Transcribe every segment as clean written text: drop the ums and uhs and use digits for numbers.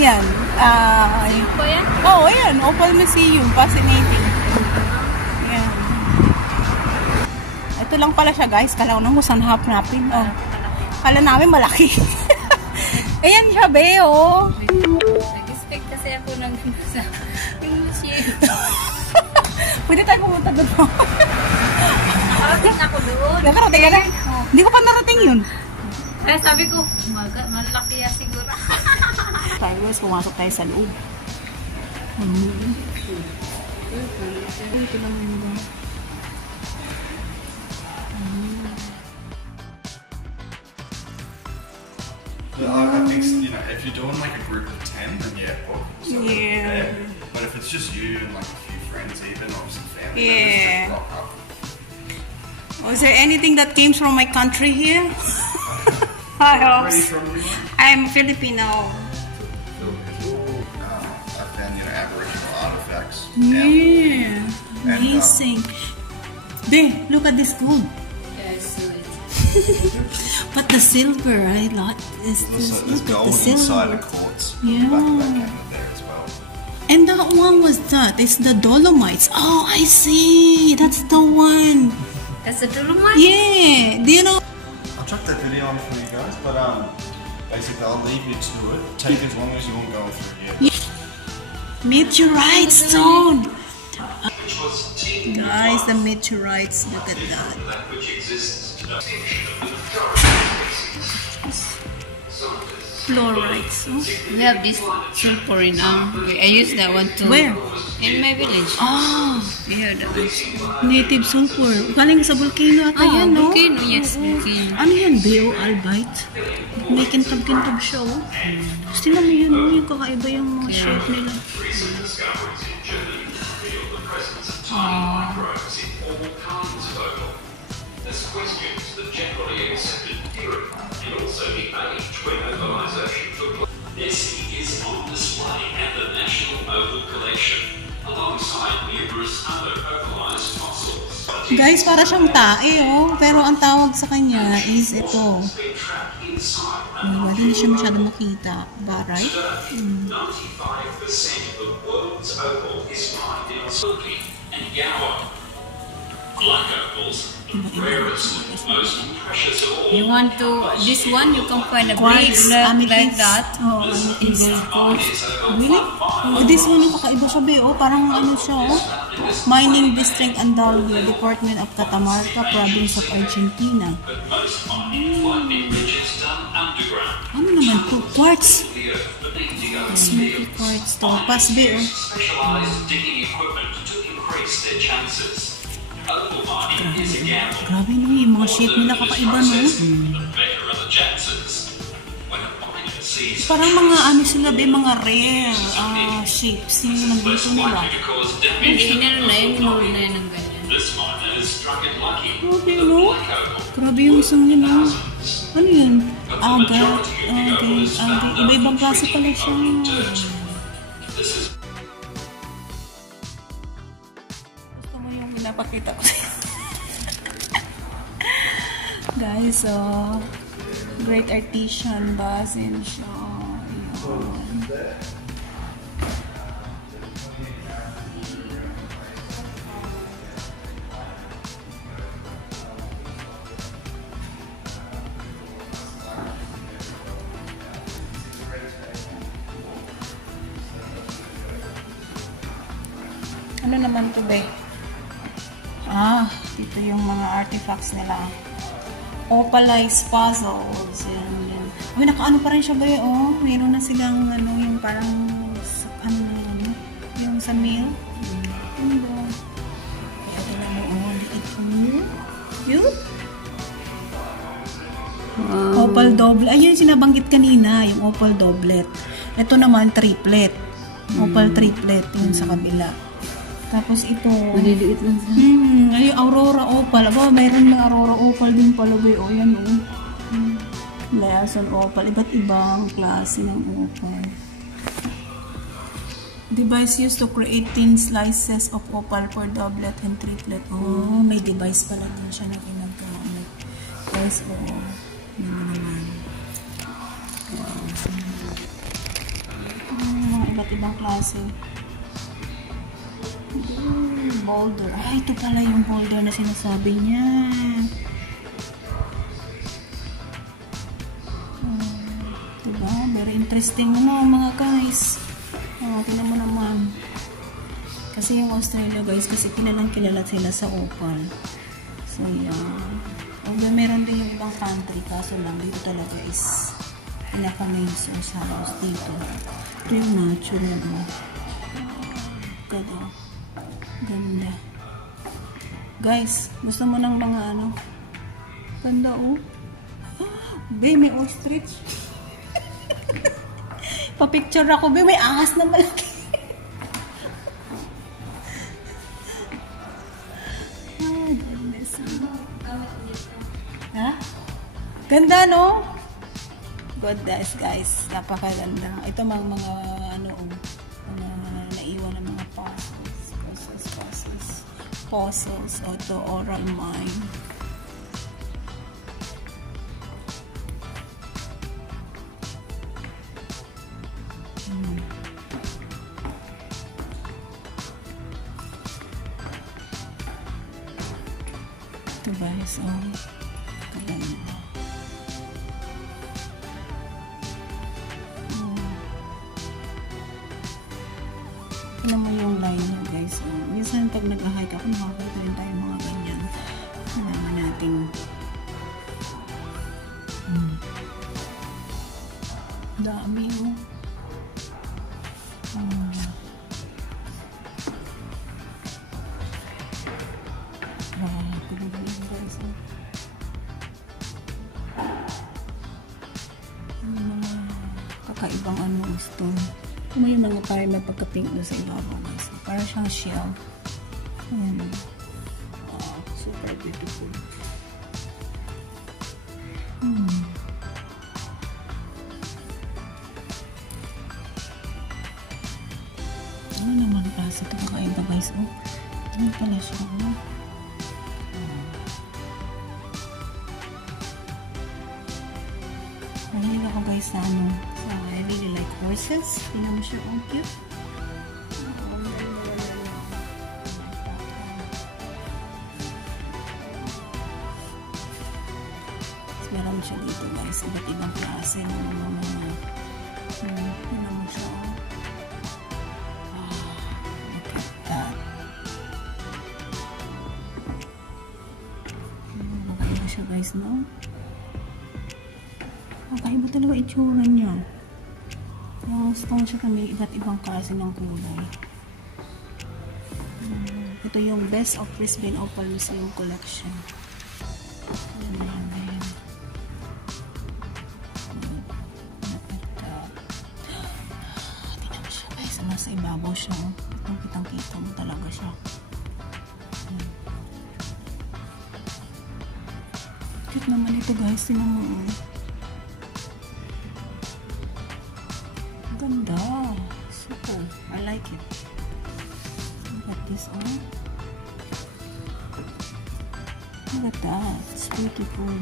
yan? Pa yan? Oo, ayan. Opal Museum. Fascinating. Ayan. Ito lang pala siya, guys. Kala ko nang saan hanapin. Oh. Kala namin malaki. Ayan siya, be, oh. Nag-expect kasi ako ng museum. Pwede tayo pumunta doon. Nakarating ako doon. Nakarating ka na? Hindi ko pa narating yun. Kaya sabi ko, malaki yan siguro. Tayo guys, pumasok tayo sa loob. Ito lang yun. I think, you know, if you're doing like a group of 10, then yeah, well, Yeah. But if it's just you and like a few friends, even or some family Yeah. members, just rock up. Was there anything that came from my country here? I hope. Where are you from? I'm Filipino. I found, you know, Aboriginal artifacts. Yeah, amazing. Babe, look at this gold. Yes, But the silver, I like this. There's Look at gold the inside silver. of quartz. Yeah. Back of that cabinet there as well. And that one was that. It's the Dolomites. Oh, I see. That's the one. That's the Dolomite? Yeah. Do you know? I'll chuck that video on for you guys, but basically I'll leave you to it. Take as long as you want going through here. Meteorite stone. Guys, the meteorites. Look at that. Fluorites. Oh. We have this sulfur in I use that one too. Where? In my village. Oh, We have that one. native sulfur. Galing sa volcano ata yan, no? Volcano, yes, volcano. Ano yan? Bio albite? May kintab-kintab siya, oh. Gusto naman yun, oh. Yung kakaiba yung mga shape nila. This questions the generally accepted theory and also the age when urbanization took place. This is on display at the National Oval Collection, alongside numerous other localized fossils. Guys, para siyang tae, oh. Pero ang tawag sa kanya is ito. Been trapped inside Oh, hindi siya masyado makita. Ba, right? 95% of the world's opal is mined in Silky and Gower. Like opals, rarest, most precious of all. You want to, this one you can find a big Quartz, like amethyst. that. Oh, In amethyst. the coast. Really? Oh, this one yung kakaiba siya, be, oh. Parang ano siya, oh. Mining District Andalvia, Department of Catamarca, Province of Argentina. But most mining finding riches done underground. Ano naman to? Quartz. The earth beneath the open Smoky fields. quartz to. Pas, be, oh. Specialized digging equipment to increase their chances. Opal mining is a gamble. Grabe, no. Yung mga shape nila kakaiba, no? The better are the chances. When a miner sees Parang mga ano sila, be, mga rare shapes yung nandito less nila. likely to cause damage. Inano na yun, inuro na yun ng ganyan. This miner has struck it lucky. Grabe, The no? black opal. Grabe yung isang yun, no? Ano yun? Agate. Iba-ibang klase pala siya. This is Gusto mo yung pinapakita ko sa'yo. Guys, great artisan basin siya. Ayan. Ano naman to, be? Dito yung mga artifacts nila. Opalized puzzles. Yan, yan. Uy, nakaano pa rin siya, ba yun? Oh, mayroon na silang, ano, yung parang, ano, yung sa mail. Ano ba? Kaya ito na mo, oh, liit ko. Yun? Opal doublet. Ayun, sinabanggit kanina, yung opal doublet. Ito naman, triplet. Opal triplet, yung sa kabila. Tapos ito. Maliliit lang siya. Ay, Aurora Opal. Aba, mayroon na Aurora Opal din pala. O, yan o. Liaison Opal. Iba't ibang klase ng opal. Device used to create thin slices of opal for doublet and triplet. Oh, may device pala din siya na ginagawa. Guys, oh. Yan naman. Wow. iba't ibang klase. Boulder. Ay, ito pala yung boulder na sinasabi niya. Diba? Very interesting mga guys. Tingnan mo naman. Kasi yung Australia guys, kasi kilala sila sa opal. So, yan. Although meron din yung ibang country, kaso lang dito talaga is pinaka-main source house dito. Ito yung natural. Ganda. Guys, gusto mo ng mga ano? Ganda Be, may ostrich. Pa-picture ako, be, may ahas na malaki. Ha? Ganda, no? God bless, guys. Napakaganda. Ito mga ano, mga naiwan ng mga puzzles. Ito, oral mine. Ito guys, kaganda. Ano mo yung line nyo guys. Minsan pag nag-hike ako, makakita rin tayo mga ganyan. Kailangan natin dami kakaibang ano gusto. May mga parang may pagka-pink doon sa ibabaw guys. Parang siyang shell. Ayan. Super beautiful. Ano naman klase ito kakaiba guys. Ano pala siya? Mahilig ako guys sa ano. I really like horses. Tingnan mo siya, cute. Meron siya dito guys. Iba't ibang klase ng mga tingnan mo siya. Look at that. Magkaiba siya guys, no? Magkaiba talaga itsura niya. Yung stone siya kami, iba't ibang klase ng kulay. Ito yung Best of Brisbane Opal Museum Collection. Ayan. Tingnan mo siya guys, nasa ibabaw siya. Kitang-kita mo talaga siya. Cute naman ito guys, tingnan mo. Ganda. Super. I like it. Look at this one. Look at that. It's beautiful.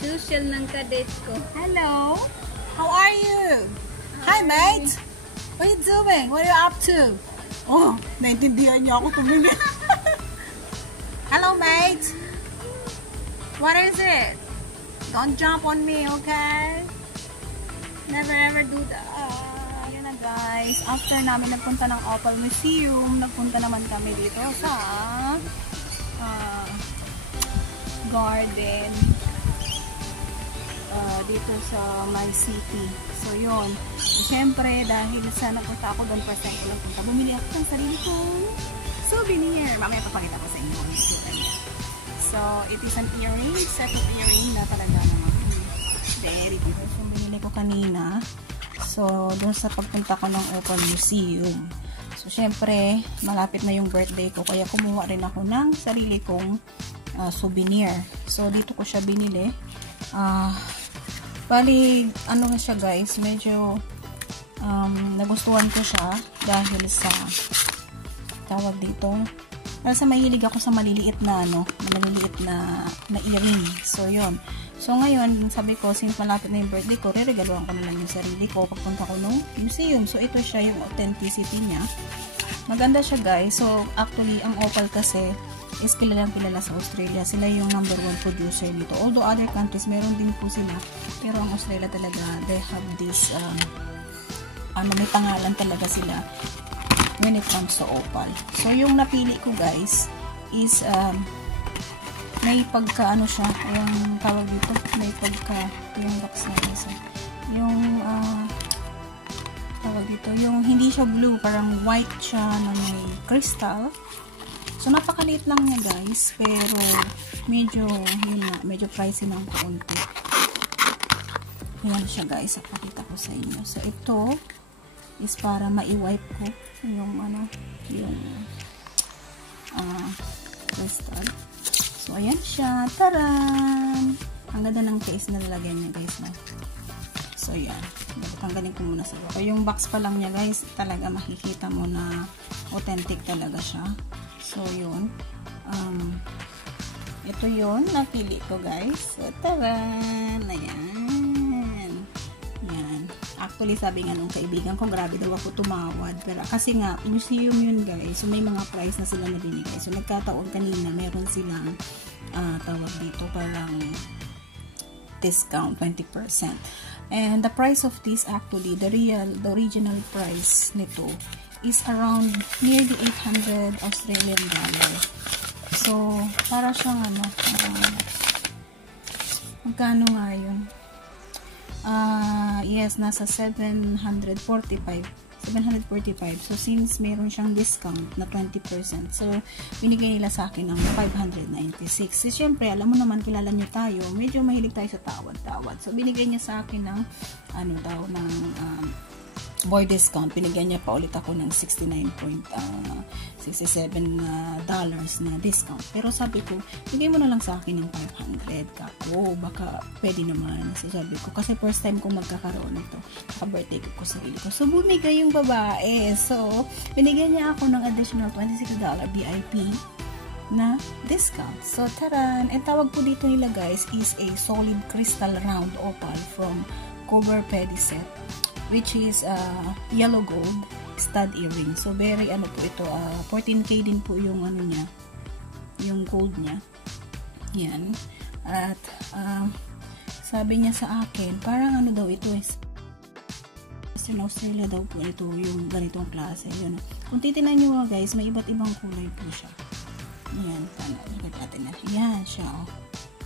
Social ng kadet ko. Hello. How are you? Hi, mate. What are you doing? What are you up to? Oh, naintindihan niya ako tumingin. Hello, mate. What is it? Don't jump on me, okay? Never ever do that. Ayan na guys. After namin nagpunta ng Opal Museum, nagpunta naman kami dito sa garden. Dito sa My City. So, yun. Siyempre, dahil sa napunta ako doon, first time ko lang punta, bumili ako ng sarili kong souvenir. Mamaya papakita ko sa inyo kung nakikita niya. So, it is an earring, set of earring na talaga naman. Very beautiful. So, binili ko kanina. So, doon sa pagpunta ko ng Opal Museum. So, syempre, malapit na yung birthday ko. Kaya kumuha rin ako ng sarili kong souvenir. So, dito ko siya binili. Bali, ano na siya guys, medyo nagustuhan ko siya dahil sa tawag dito. Para sa mahilig ako sa maliliit na maliliit na earring. So, yun. So, ngayon, sabi ko, since malapit na yung birthday ko, re-regaluhan ko na lang yung sarili ko pagpunta ko ng museum. So, ito siya yung authenticity niya. Maganda siya, guys. So, actually, ang Opal kasi is kilalang kilala sa Australia. Sila yung #1 producer nito. Although other countries, meron din po sila. Pero ang Australia talaga, they have this, may pangalan talaga sila when it comes to Opal. So, yung napili ko, guys, is, may pagka siya, yung tawag dito, may pagka, yung box na isa, yung tawag dito, yung hindi siya blue, parang white siya na may crystal. So, napakaliit lang niya guys, pero medyo, yun nga, medyo pricey ng kaunti. Ayan siya guys, pakita ko sa inyo. So, ito is para mai-wipe ko yung yung crystal. So, ayan siya. Taran! Ang ganda ng case na lalagyan niya, guys. No? So, ayan. Tanggalin ko muna sa loob. Yung box pa lang niya, guys, talaga makikita mo na authentic talaga siya. So, yun. Ito yun. Napili ko, guys. So, taran! Ayan. Ayan. Actually, sabi nga nung kaibigan ko, grabe daw ako tumawad. Pero kasi nga, museum yun guys. So, may mga price na sila nabinigay. So, nagkataon kanina, meron silang tawag dito, parang discount, 20%. And the price of this actually, the original price nito is around nearly 800 Australian dollar. So, para siyang magkano nga yun? Yes, nasa 745. So, since meron siyang discount na 20%, so, binigay nila sa akin ng 596. So, syempre, alam mo naman, kilala nyo tayo, medyo mahilig tayo sa tawad-tawad. So, binigay niya sa akin ng, boy discount. Binigyan niya pa ulit ako ng $69.67 na discount. Pero sabi ko, bigay mo na lang sa akin ng 500 kako. Baka pwede naman. So sabi ko, kasi first time ko magkakaroon nito. Naka-birthday ko sarili ko. So bumigay yung babae. So, binigyan niya ako ng additional $26 VIP na discount. So, taran! Ang tawag po dito nila guys is a solid crystal round opal from Cover Pediset, which is yellow gold stud earring. So, very po ito, 14K din po yung niya, yung gold niya. Yan. At, sabi niya sa akin, parang daw ito is Western Australia daw po ito, yung ganitong klase. Yun. Kung titignan nyo guys, may iba't ibang kulay po siya. Yan. Look natin na. Yan siya.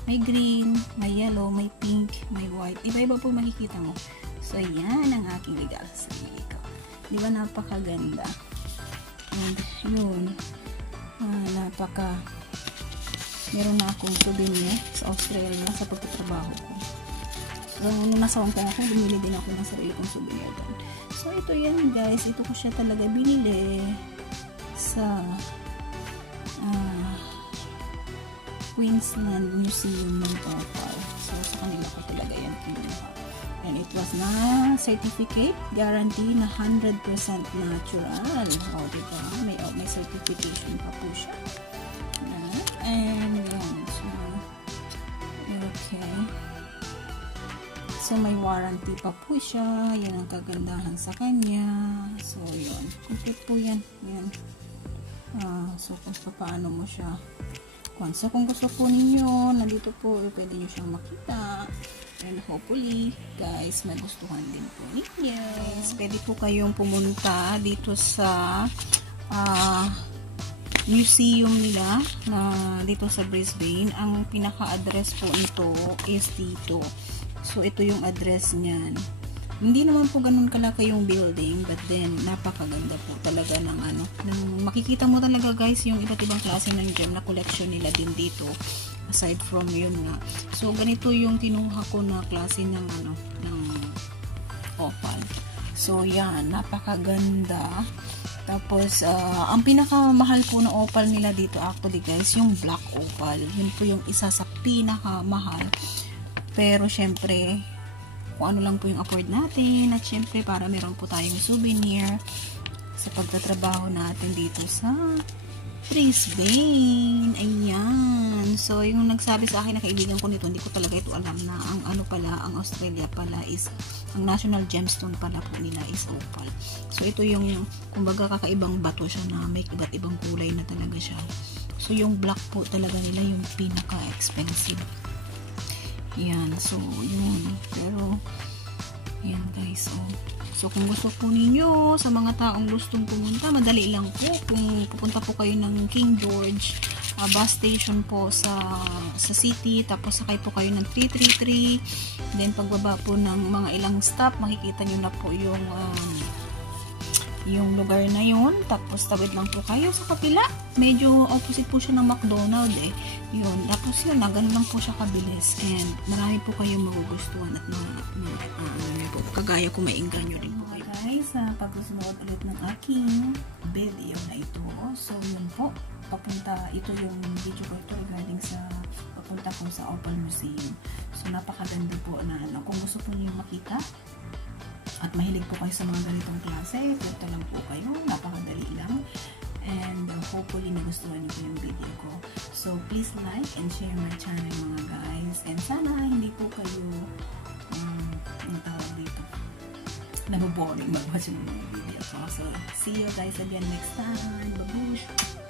May green, may yellow, may pink, may white. Iba-iba po makikita mo. So, yan ang aking regalo sa sarili ko. Di ba napakaganda? And, yun. Meron na akong souvenir sa Australia sa pagtatrabaho ko. So, nung nasa Hong Kong ako, bumili din ako ng sarili kong souvenir doon. So, ito yan guys. Ito ko siya talaga binili sa Queensland Museum ng Opal. So, sa kanila ko talaga yan kinuha. And it was na certificate, guarantee na 100% natural. O, diba? May certification pa po siya. And, yun. So, okay. So, may warranty pa po siya. Yan ang kagandahan sa kanya. So, yun. Complete po yan. Yan. So, kung paano mo siya. So, kung gusto po ninyo, nandito po, pwede nyo siyang makita. And hopefully, guys, magustuhan din po ninyo. Pwede po kayong pumunta dito sa museum nila na dito sa Brisbane. Ang pinaka-address po nito is dito. So, ito yung address niyan. Hindi naman po ganun kalaki yung building, but then, napakaganda po talaga ng makikita mo talaga guys yung iba't ibang klase ng gem na collection nila din dito. Aside from yun nga. So, ganito yung kinuha ko na klase ng ng opal. So, yan. Napakaganda. Tapos, ang pinakamahal po na opal nila dito actually guys, yung black opal. Yun po yung isa sa pinakamahal. Pero syempre, kung ano lang po yung afford natin. At syempre, para meron po tayong souvenir sa pagtatrabaho natin dito sa Brisbane. Ayan. So, yung nagsabi sa akin na kaibigan ko nito, hindi ko talaga ito alam na ang ano pala, ang Australia pala is, ang national gemstone pala po nila is opal. So, ito yung, kumbaga kakaibang bato siya na may iba't ibang kulay na talaga siya. So, yung black po talaga nila yung pinaka-expensive. Yan. So, yun. Pero, yan guys. So, kung gusto po ninyo, sa mga taong gustong pumunta, madali lang po. Kung pupunta po kayo ng King George bus station po sa city, tapos sakay po kayo ng 333. Then, pagbaba po ng mga ilang stop, makikita nyo na po yung lugar na yun. Tapos, tawid lang po kayo sa kapila. Medyo opposite po siya ng McDonald's Yun. Tapos yun, ganun lang po siya kabilis. And marami po kayong magugustuhan at kagaya kung mainggan nyo rin. Okay guys, pagsusunod ulit ng aking video na ito. So yun po, ito yung video ko ito regarding sa papunta ko sa Opal Museum. So napakaganda po na kung gusto po niyo makita at mahilig po kayo sa mga ganitong klase, punta lang po kayo, napakadali lang. And hopefully nagustuhan niyo po yung video ko. So please like and share my channel mga guys. And sana hindi po kayo yung tawag dito naboboring mag-watch yung mga video ko. So see you guys again next time. Babush!